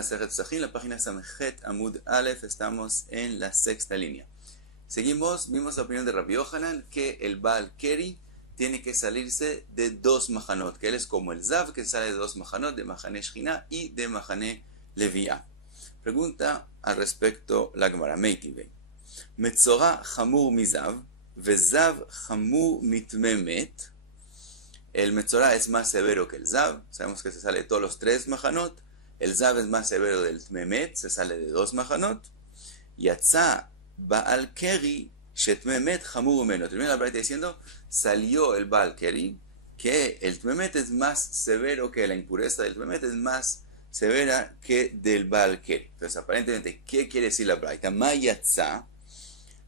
Masechet Pesachim, la página Samechet Amud Aleph, estamos en la sexta línea. Seguimos, vimos la opinión de Rabbi Yohanan, que el Baal Keri tiene que salirse de dos mahanot, que él es como el Zav, que sale de dos mahanot, de Mahane Shechina y de Mahane Leviá. Pregunta al respecto la Gemara, Meitive. Metzora Chamur Mizav, Vezav Chamur Mitmemet. El Metzora es más severo que el Zav, sabemos que se sale de todos los tres mahanot. El Zav es más severo del Tmemet, se sale de dos mahanot. Yatza Baal Keri Shetmemet Chamur Meno. Termina la braita diciendo, salió el Baal Keri, que el Tmemet es más severo, que la impureza del Tmemet es más severa que del Baal Keri. Entonces, aparentemente, ¿qué quiere decir la braita? Ma Yatza,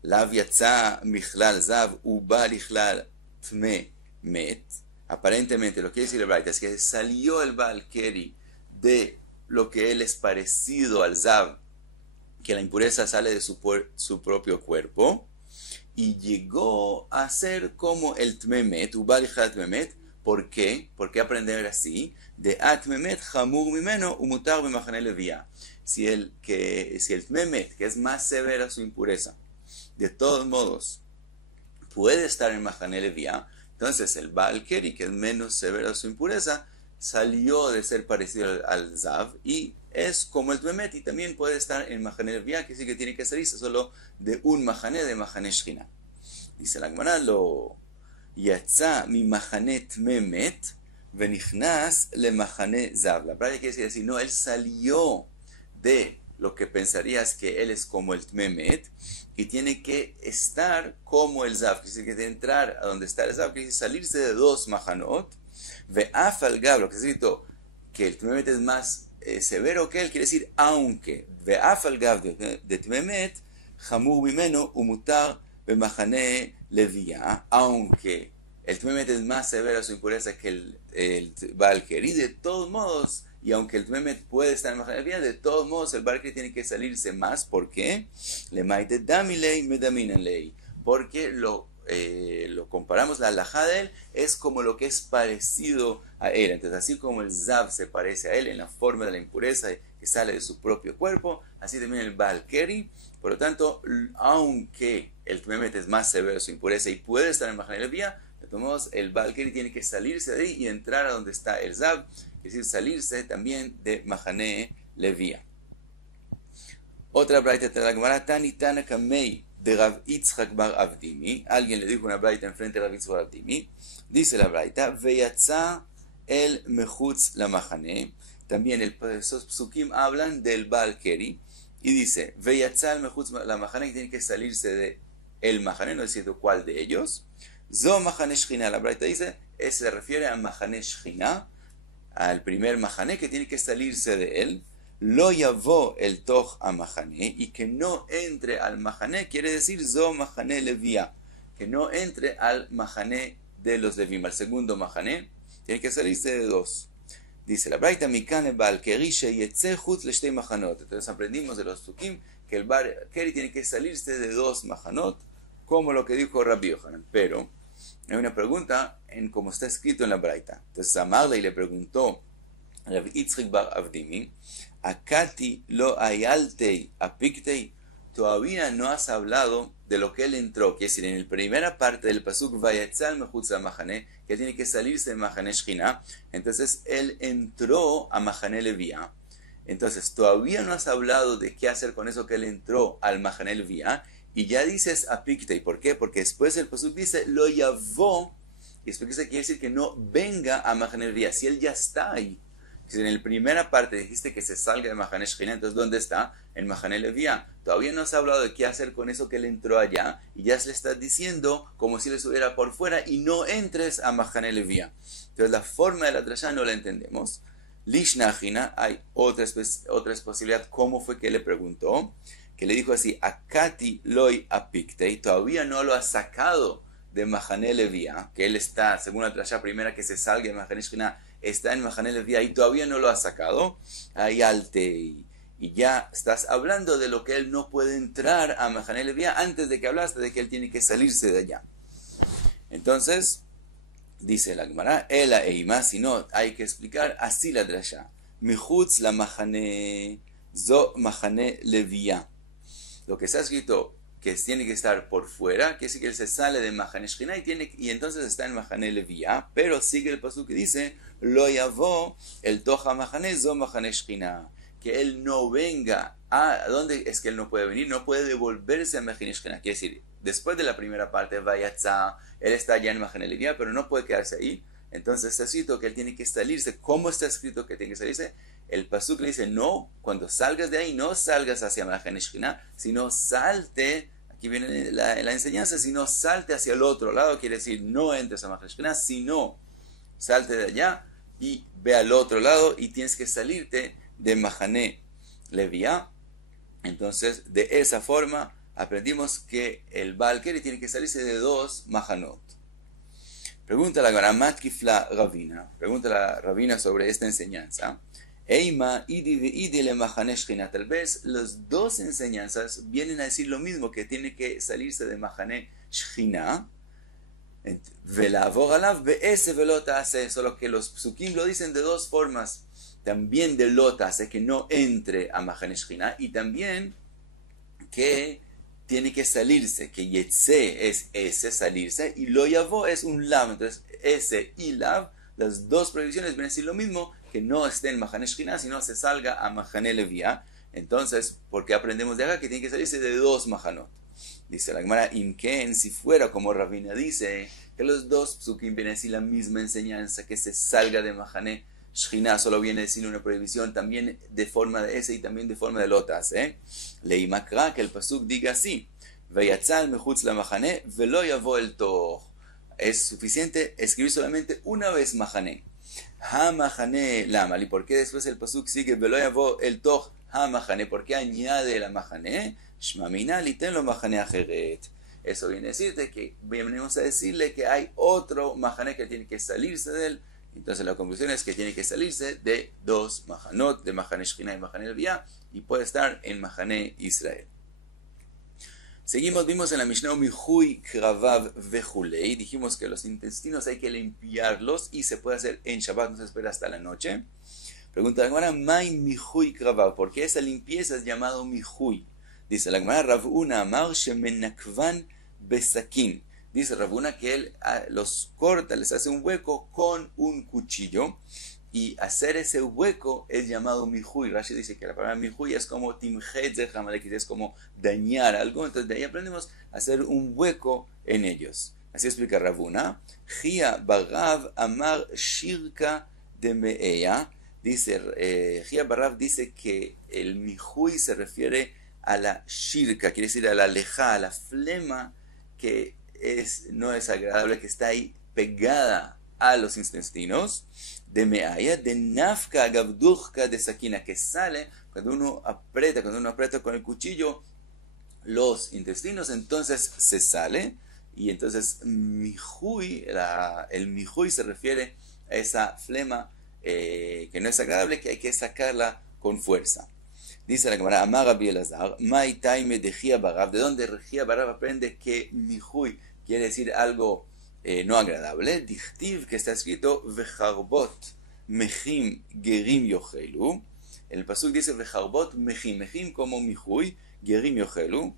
Lav Yatza Michlal Zav Ubal Ichlal Tmemet. Aparentemente, lo que quiere decir la braita es que salió el Baal Keri de lo que él es parecido al Zav, que la impureza sale de su propio cuerpo, y llegó a ser como el Tmemet, Ubal Ichlal Tmemet. ¿Por qué? ¿Por qué aprender así? De Atmemet Chamur Mimeno Umutar B'Machane Leviá. Si el Tmemet, que es más severa su impureza, de todos modos puede estar en Mahane Leviá, entonces el Baal Keri, que es menos severa su impureza, salió de ser parecido al Zav y es como el Tmemet, y también puede estar en Mahane Leviá, que sí que tiene que salirse solo de un Mahane, de Mahane Shechina. Dice la Gemara, lo Yatza mi Mahane Tmemet venichnas le Mahane Zav. La verdad quiere decir, no, él salió de lo que pensarías que él es como el Tmemet y tiene que estar como el Zav, que tiene que entrar a donde está el Zav, que quiere salirse de dos Mahanot. Ve'af al Gab, lo que es escrito que el Tmemet es más severo que él, quiere decir aunque Ve'af al Gab de Tmemet Chamur Mimeno Umutar B'Machane Leviá, aunque el Tmemet es más severa su impureza que el Baal Keri, de todos modos, y aunque el Tmemet puede estar en Mahane Leviá, de todos modos el Baal Keri tiene que salirse más. ¿Por qué? Le maite damilei medaminan lei, porque lo comparamos, la halajá de él es como lo que es parecido a él. Entonces, así como el Zav se parece a él en la forma de la impureza que sale de su propio cuerpo, así también el Baal Keri. Por lo tanto, aunque el Tmemet es más severo su impureza y puede estar en Mahane Leviá, de todos modos el Baal Keri tiene que salirse de ahí y entrar a donde está el Zav, es decir, salirse también de Mahane Leviá. Otra braita de la Gemara, Tani Tana Kamei de Rav Yitzchak bar Avdimi. Alguien le dijo una braita enfrente de Rav Yitzchak bar Avdimi. Dice la braita, Veyatza el mechutz la Mahane. También esos psukim hablan del Baal Keri. Y dice, Veyatza el mechutz la Mahane, que tiene que salirse de el Mahane, no diciendo cuál de ellos. Zo Mahane Shechina. La braita dice, se refiere a Mahane Shechina, al primer Mahane, que tiene que salirse de él. Lo yavó el toch a Mahane, y que no entre al Mahane, quiere decir Zo Mahane Leviá, que no entre al Mahane de los Levim, al segundo Mahane, tiene que salirse de dos. Dice la braita, Mikane Baal Keri sheyetze chutz leshtei Mahanot. Entonces aprendimos de los Sukim que el Baal Keri tiene que salirse de dos Mahanot, como lo que dijo Rabbi Yohanan. Pero hay una pregunta en cómo está escrito en la braita. Entonces Amarle le preguntó a Rav Yitzchak bar Avdimi, Akati lo ayaltei apiktei, todavía no has hablado de lo que él entró, que es decir, en la primera parte del pasuk vayatzal mechutz Mahane, que tiene que salirse de Mahane Shechina. Entonces él entró a Mahane Leviá. Entonces todavía no has hablado de qué hacer con eso que él entró al Mahane Leviá, y ya dices apiktei. ¿Por qué? Porque después el pasuk dice lo yavó, y después quiere decir que no venga a Mahane Leviá, si él ya está ahí. Si en la primera parte dijiste que se salga de Mahane Shechina, entonces ¿dónde está? En Mahane Leviá. Todavía no has hablado de qué hacer con eso que él entró allá, y ya se le estás diciendo como si le estuviera por fuera, y no entres a Mahane Leviá. Entonces la forma de la drashá no la entendemos. Lishnachina, hay otra posibilidad. ¿Cómo fue que le preguntó? Que le dijo así, Akati loy apiktei, todavía no lo ha sacado de Mahane Leviá, que él está, según la drashá primera, que se salga de Mahane Shechina, está en Mahane Leviá y todavía no lo ha sacado, Ayaltei, y ya estás hablando de lo que él no puede entrar a Mahane Leviá antes de que hablaste de que él tiene que salirse de allá. Entonces, dice la Gemara, Ela eima, si no, hay que explicar así la drashá. Michutz la machane, zo machane levia. Lo que está escrito que tiene que estar por fuera, que es que él se sale de Machane Shechina y entonces está en Machane Levia, pero sigue el pasuk que dice, Lo yavo el toja Machane zo Machane Shechina, que él no venga a ¿dónde es que él no puede venir? No puede devolverse a Machane Shechina, quiere decir, después de la primera parte, Vayatza, él está ya en Machane Levia, pero no puede quedarse ahí, entonces está escrito que él tiene que salirse. ¿Cómo está escrito que tiene que salirse? El pasuk le dice, no, cuando salgas de ahí, no salgas hacia Machane Shechina, sino salte, aquí viene la enseñanza, sino salte hacia el otro lado, quiere decir, no entres a Machane Shechina, sino salte de allá y ve al otro lado y tienes que salirte de Machane Levia. Entonces, de esa forma, aprendimos que el Baal Keri tiene que salirse de 2 Machanot. Pregunta la Gemara Matkifla Ravina, pregunta la Ravina sobre esta enseñanza. Eima idi le Machane Shechina. Tal vez las dos enseñanzas vienen a decir lo mismo, que tiene que salirse de Machane Shechina, velavor alav be'ese velota hace, solo que los psukim lo dicen de dos formas, también de lota hace, que no entre a Machane Shechina, y también que tiene que salirse, que yetze es ese, salirse, y lo yavo es un lav. Entonces ese y lav, las dos prohibiciones vienen a decir lo mismo, que no esté en Machane Shechina, sino se salga a Machane Levia. Entonces, ¿por qué aprendemos de acá que tiene que salirse de 2 Machanot? Dice la Gemara, Imken, si fuera como Ravina dice, que los dos psukim vienen a decir la misma enseñanza, que se salga de Machane Shechina, solo viene a decir una prohibición, también de forma de ese y también de forma de lotas, Leimakra, que el pasuk diga así, Vayatzal mechutz la Machane, velo yavo el toch. Es suficiente escribir solamente una vez Machane. Ha-Machane Lamal. ¿Y por qué después el pasuk sigue velo yavo el toch ha-Machane? ¿Por qué añade la Machane? Shmamina litenlo Machane acheret. Eso viene a decirte que venimos a decirle que hay otro Machane que tiene que salirse de él. Entonces la conclusión es que tiene que salirse de 2 Machanot, de Machane Shechina y Machane Levia, y puede estar en Machane Israel. Seguimos, vimos en la Mishnah Mihui Kravav Vejulei, dijimos que los intestinos hay que limpiarlos y se puede hacer en Shabbat, no se espera hasta la noche. Pregunta la Gemara, Mai Mihui Kravav, ¿por qué esa limpieza es llamado Mihui? Dice la Gemara, Ravuna Amar Shemenakvan Besakin. Dice Ravuna que él los corta, les hace un hueco con un cuchillo, y hacer ese hueco es llamado mihui. Rashi dice que la palabra mihui es como timjet de Hamalek, es como dañar algo. Entonces de ahí aprendemos a hacer un hueco en ellos. Así explica Ravuna. Gia Barav Amar Shirka de Meeya. Dice, Gia Barav dice que el mihui se refiere a la shirka, quiere decir a la leja, a la flema que no es agradable, que está ahí pegada a los intestinos, de meaya, de nafka gabdujka de sakina, que sale cuando uno aprieta con el cuchillo los intestinos, entonces se sale, y entonces mihui, el mihui se refiere a esa flema que no es agradable, que hay que sacarla con fuerza. Dice la Gemara, Amar Rabbi Elazar, Mai taime de Gia Barav, ¿de dónde Gia Barav aprende que mihui quiere decir algo no agradable? Dichtiv, que está escrito, Vecharbot mechim gerim yochelu. El pasuk dice, Vecharbot mechim como mihui, gerim yochelu.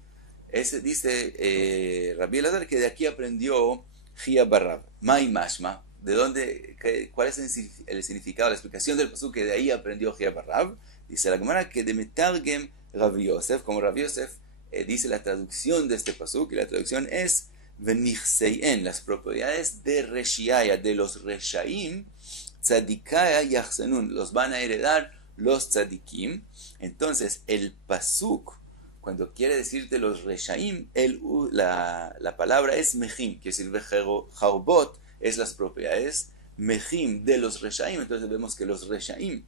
Ese dice Rabbi Elazar que de aquí aprendió Gia Barav. Mai mashma, ¿de dónde, cuál es el significado, la explicación del pasuk que de ahí aprendió Gia Barav? Dice la Gemara que de Metargem Rabbi Yosef, como Rabbi Yosef dice la traducción de este pasuk, y la traducción es Venichseien, las propiedades de Reshiaya, de los Reshaim, Tzadikaya Yachsenun, los van a heredar los Tzadikim. Entonces el pasuk, cuando quiere decirte los Reshaim, la palabra es Mechim, que es el Vecharbot, es las propiedades Mechim de los Reshaim. Entonces vemos que los Reshaim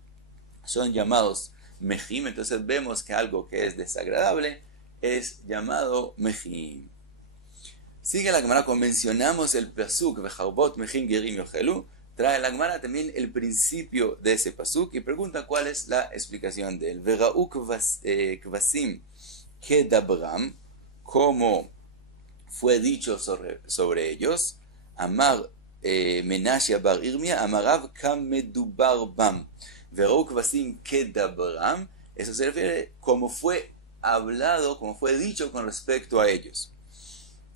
son llamados Mechim, entonces vemos que algo que es desagradable es llamado Mechim. Sigue la Gemara, mencionamos el pasuk Vecharbot Mechim Gerim Yochelu, trae la Gemara también el principio de ese pasuk y pregunta cuál es la explicación de él. Vera'u kvasim kedabram, como fue dicho sobre ellos, Amar Menashe bar Irmia, Amarav kam medubar bam. Verou kvasim kedabram, eso se refiere como fue hablado, como fue dicho con respecto a ellos.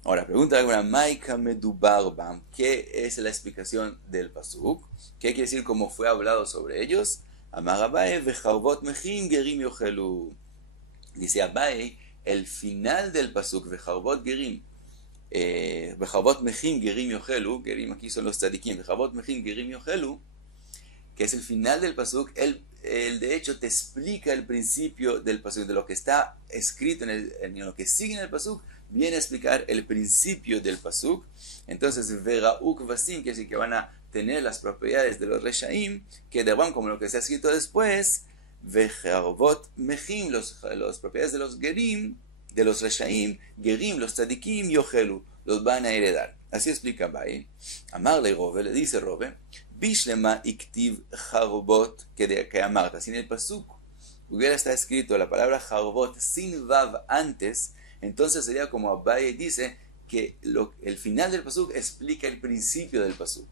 Ahora, pregunta alguna, Maika medubar bam, ¿qué es la explicación del pasuk? ¿Qué quiere decir cómo fue hablado sobre ellos? Amar Abaye vecharvot mechim gerim yochelu. Dice Abaye, el final del pasuk, vecharvot gerim, vecharvot mechim gerim yochelu, gerim aquí son los tzadikim, vecharvot mechim gerim yochelu, que es el final del pasuk, él de hecho te explica el principio del pasuk, de lo que está escrito en lo que sigue en el pasuk, viene a explicar el principio del pasuk. Entonces, Verauk Vasim, que es que van a tener las propiedades de los Reshaim, que deban como lo que se ha escrito después, Vejarvot Mechim, las propiedades de los Gerim, de los Reshaim, Gerim, los Tzadikim, Yochelu, los van a heredar. Así explica Abaye. Amarle Rove, le dice Rove, Bishlema Iktiv Jarbot, que amarta, sin el pasuk hubiera estado escrito la palabra Jarbot sin Vav antes, entonces sería como Abaye dice que el final del pasuk explica el principio del pasuk.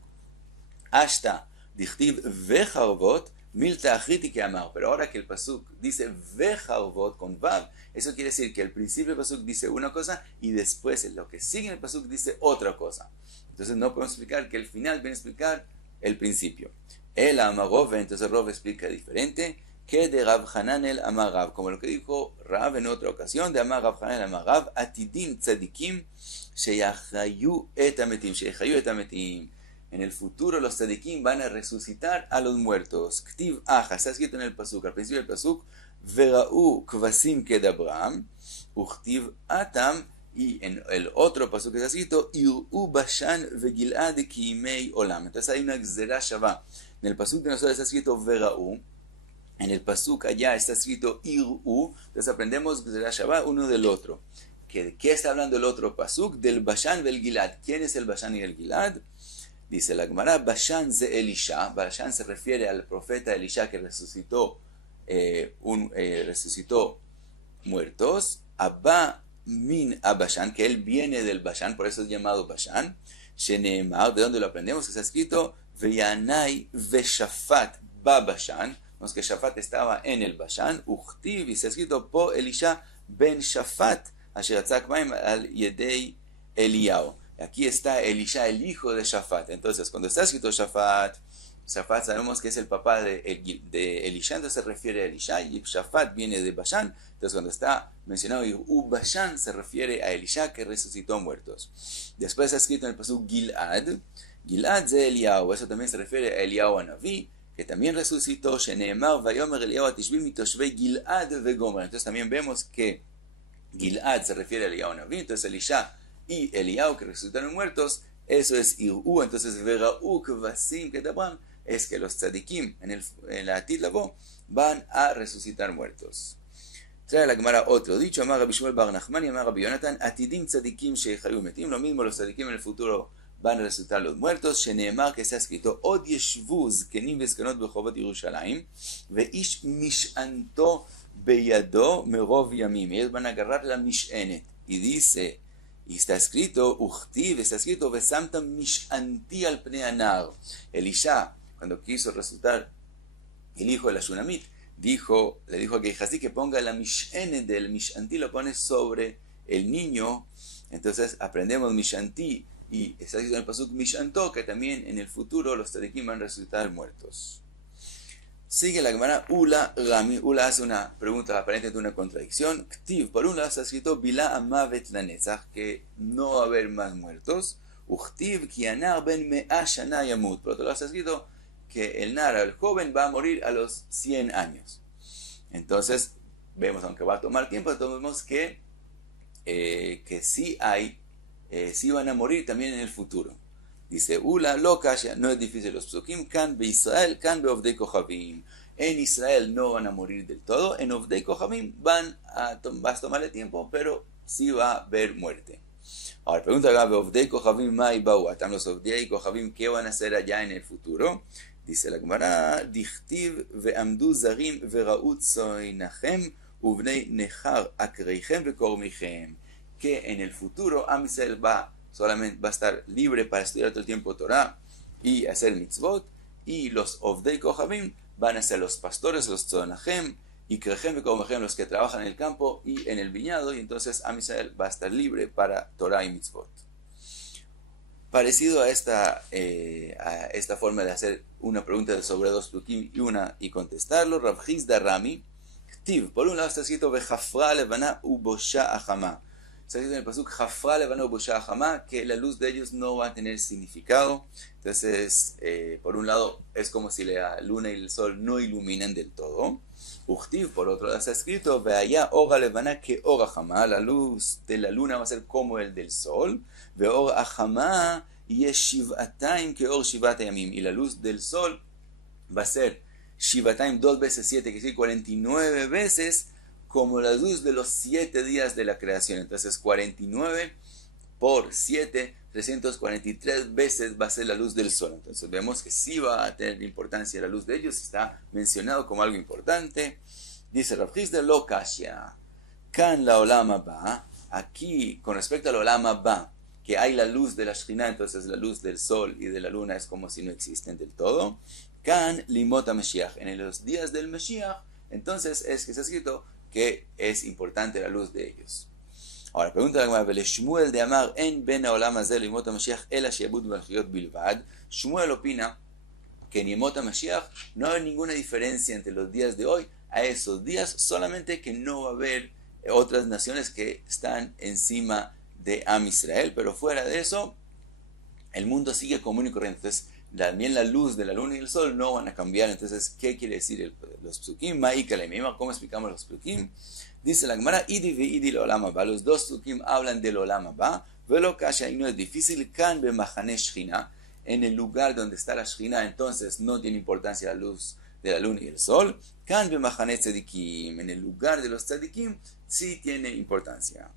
Ashta dichtiv vecharvot milta achriti que amar. Pero ahora que el pasuk dice vecharvot con vav, eso quiere decir que el principio del pasuk dice una cosa y después lo que sigue en el pasuk dice otra cosa. Entonces no podemos explicar que el final viene a explicar el principio. El amarov, entonces Rov explica diferente. Que de Rav Hanan el Amarav, como lo que dijo Rav en otra ocasión, de Amar Rav Hanan el Amarav, Atidim tzadikim sheyachayu et hametim. En el futuro los tzadikim van a resucitar a los muertos. Ktiv aja, está escrito en el pasuk, al principio del pasuk, verau kvasim kedabram, uchtiv atam, y en el otro pasuk que está escrito, iru bashan vegilad kiimei olam. Entonces hay una gzera shavá. En el pasuk de nosotros está escrito verau, en el pasuk allá está escrito Iru, entonces aprendemos Gzera Shavá uno del otro. ¿De qué está hablando el otro pasuk? Del Bashan del Gilad. ¿Quién es el Bashan y el Gilad? Dice la Gemara, Bashan ze Elisha. Bashan se refiere al profeta Elisha que resucitó muertos. Abba min Abashan, que él viene del Bashan, por eso es llamado Bashan. Sheneemar, ¿de dónde lo aprendemos? Está escrito Veyanai veshafat ba Bashan. Vemos que Shafat estaba en el Bashan, Uchtiv, y se ha escrito po Elisha ben Shafat, asher atzak maim al yedei Eliyahu. Aquí está Elisha, el hijo de Shafat. Entonces, cuando está escrito Shafat sabemos que es el papá de Elisha, entonces se refiere a Elisha, y Shafat viene de Bashan, entonces cuando está mencionado Bashan se refiere a Elisha que resucitó muertos. Después está escrito en el pasuk Gilad, Gilad de Eliyahu, eso también se refiere a Eliyahu Anaví, que también resucitó, Sheneemar, Vayomer Eliyahu Tishbi mitoshvei Gilad vegomer. Entonces también vemos que Gilad se refiere a Eliyahu Naví, entonces Elisha y Eliyahu que resucitaron muertos, eso es Iru, entonces Verau Kvasim Kedabram, es que los tzadikim en la Atid Lavo van a resucitar muertos. Trae la Gemara otro dicho, Amar Rabbi Shmuel bar Nachman y Amar Rabbi Yonatan, Atidim tzadikim shechayu metim, lo mismo los tzadikim en el futuro van a resucitar los muertos. Sheneemar, que está escrito Od yeshvu zkenim vezkenot berchovot Yerushalayim veish mishanto beyado merov yamim. Ellos van a agarrar la mishenet y dice, y está escrito uchtiv, está escrito vesamtam mishanti al pnei anar. Elisha, cuando quiso resucitar el hijo de la Shunamit, le dijo a Gehazi que ponga la mishenet del mishanti, lo pone sobre el niño. Entonces aprendemos mishanti. Y está escrito en el pasuk Mishanto, que también en el futuro los tzadikim van a resucitar muertos. Sigue la Gemara, Ula Rami. Ula hace una pregunta aparentemente una contradicción. Ktiv, por un lado está escrito Bila amavet lanetzach, que no va a haber más muertos. Uchtiv ki anar ben mea shana yamut. Por otro lado está escrito que el nara, el joven, va a morir a los 100 años. Entonces, vemos, aunque va a tomar tiempo, vemos que sí van a morir también en el futuro. Dice, Ula lo kasha, no es difícil los psukim, kan be Israel, kan be Ovdei Kochavim. En Israel no van a morir del todo, en Ovdei Kochavim vas a tomarle tiempo, pero sí va a haber muerte. Ahora, pregunta acá, Ovdei Kochavim mai bau, están los Ovdei Kochavim, ¿qué van a hacer allá en el futuro? Dice la Gemara, dichtiv ve'amdu zarim ve'ra'ut zoinachem uvnei nechar akreichem ve'kormichem. Que en el futuro Am Israel solamente va a estar libre para estudiar todo el tiempo Torah y hacer mitzvot, y los Ovdei Kochavim van a ser los pastores, los tzonajem, y Krehem y Komahem, los que trabajan en el campo y en el viñado, y entonces Am Israel va a estar libre para Torah y Mitzvot. Parecido a esta forma de hacer una pregunta sobre dos plukim y contestarlo, Rav Hizda Rami, por un lado está escrito Vejafra levana ubosha ajama. Está escrito en el pasuk Jafra levana ubosha ajama, que la luz de ellos no va a tener significado. Entonces, por un lado, es como si la luna y el sol no iluminan del todo. Uchtiv, por otro lado, está escrito Veaya ora levana que ora ajama. La luz de la luna va a ser como el del sol. Veora ajama yesh shivataim que or shivat yamim. Y la luz del sol va a ser Shivatayim 2 veces 7, que decir 49 veces, como la luz de los 7 días de la creación. Entonces 49 por 7, 343 veces va a ser la luz del sol. Entonces vemos que sí va a tener importancia la luz de ellos, está mencionado como algo importante. Dice Rav Hizda lo kashya, kan la olam haba, aquí con respecto al olam haba, que hay la luz de la Shekhinah, entonces la luz del sol y de la luna es como si no existen del todo. Kan limot Mashiach, en los días del Mashiach, entonces es que está escrito que es importante la luz de ellos. Ahora, pregunta la Gemara, Shmuel de Amar en ben haolam hazeh limot Mashiach ela sheyabud malchiyot bilvad. Shmuel opina que en Yemot Mashiach no hay ninguna diferencia entre los días de hoy a esos días, solamente que no va a haber otras naciones que están encima de Am Israel, pero fuera de eso, el mundo sigue común y corriente. Entonces, también la luz de la luna y el sol no van a cambiar. Entonces, ¿qué quiere decir los psukim? ¿Cómo explicamos los psukim? Dice la Gemara, idi ve'idi lo olam haba. Los dos psukim hablan del olam haba. Velo kasha, y no es difícil. Kan bemachane shchina, en el lugar donde está la shchina, entonces no tiene importancia la luz de la luna y el sol. Kan bemachane tzadikim, en el lugar de los tzadikim, sí tiene importancia.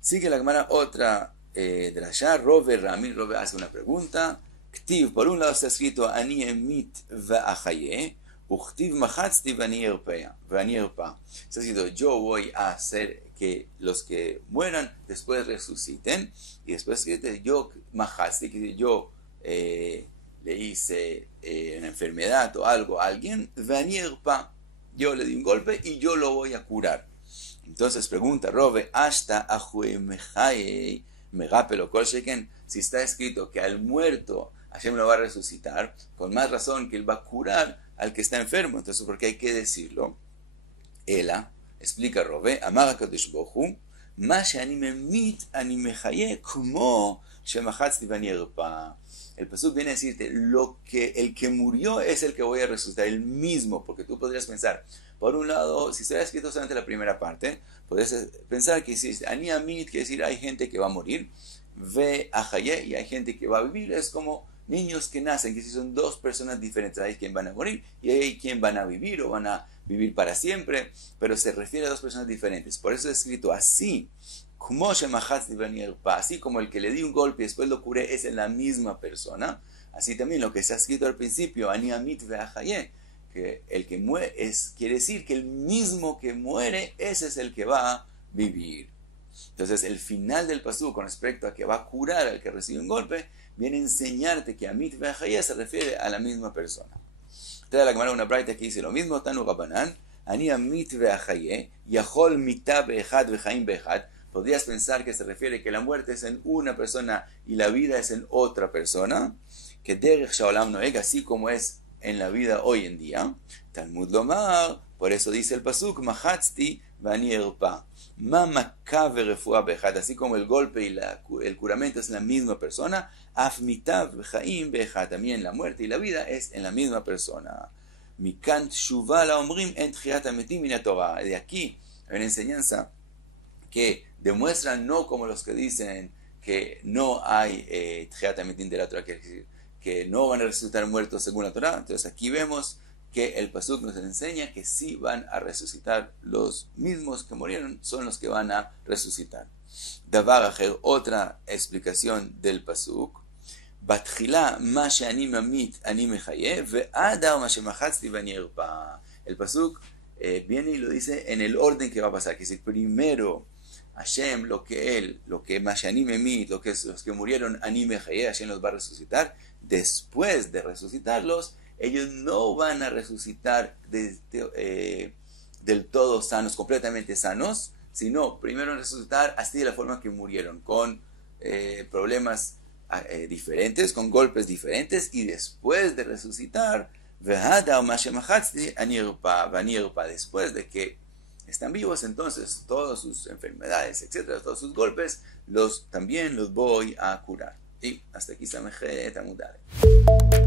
Sigue la Gemara otra drashá. Rove Rami, Rove hace una pregunta. Ktiv, por un lado está escrito Ani emit va'achaye, Uchtiv machatzti v'ani erpa. Está escrito yo voy a hacer que los que mueran después resuciten, y después escrito yo machatzti, que yo le hice una enfermedad o algo a alguien, v'ani erpa, yo le di un golpe y yo lo voy a curar. Entonces pregunta Rove, hasta ajue mechaye megapelo kol sheken, si está escrito que al muerto Hashem lo va a resucitar, con más razón que él va a curar al que está enfermo. Entonces, ¿por qué hay que decirlo? Ela, explica Rove, Amar HaKadosh Baruch Hu, Ma she'ani memit ani mechaye como shemachatzti v'ani erpa. El pasuk viene a decirte, el que murió es el que voy a resucitar, el mismo, porque tú podrías pensar, por un lado, si se hubiera escrito solamente la primera parte, podrías pensar que si ani amit, quiere decir hay gente que va a morir, ve achaye, y hay gente que va a vivir, es como niños que nacen, que si son dos personas diferentes, hay quien van a morir y hay quien van a vivir o van a vivir para siempre, pero se refiere a dos personas diferentes. Por eso es escrito así, así como el que le di un golpe y después lo curé es en la misma persona, así también lo que se ha escrito al principio, ani amit ve'achaye, que el que muere quiere decir que el mismo que muere, ese es el que va a vivir. Entonces el final del pasú con respecto a que va a curar al que recibe un golpe, viene a enseñarte que Amit ve'achaya se refiere a la misma persona. Trae la Gemara una braita que dice lo mismo, Tanu Rabbanan, Ani Amit ve'achaya, Yachol mitah be'echad ve'chaim be'echad. Podrías pensar que se refiere que la muerte es en una persona y la vida es en otra persona, que derech sha'olam noeg, así como es en la vida hoy en día. Talmud lomar, por eso dice el pasuk, machatzti v'ani erpa. Así como el golpe y el curamento es en la misma persona, también la muerte y la vida es en la misma persona. De aquí hay una enseñanza que demuestra no como los que dicen que no hay Tchiat HaMetim de la Torah, que no van a resucitar muertos según la Torah. Entonces aquí vemos que el pasuk nos enseña que sí van a resucitar, los mismos que murieron son los que van a resucitar. Davar acher, otra explicación del pasuk, Batchila ma she'ani mamit ani mechaye ve'adar ma shemachatzti v'ani erpa. El pasuk viene y lo dice en el orden que va a pasar, que es primero Hashem, lo que ma she'ani memit, lo que es los que murieron ani mechaye, Hashem los va a resucitar. Después de resucitarlos, ellos no van a resucitar del todo sanos, completamente sanos, sino primero resucitar así de la forma que murieron, con problemas diferentes, con golpes diferentes, y después de resucitar, después de que están vivos, entonces todas sus enfermedades, etcétera, todos sus golpes, también los voy a curar. Y hasta aquí Samejet Amud Aleph.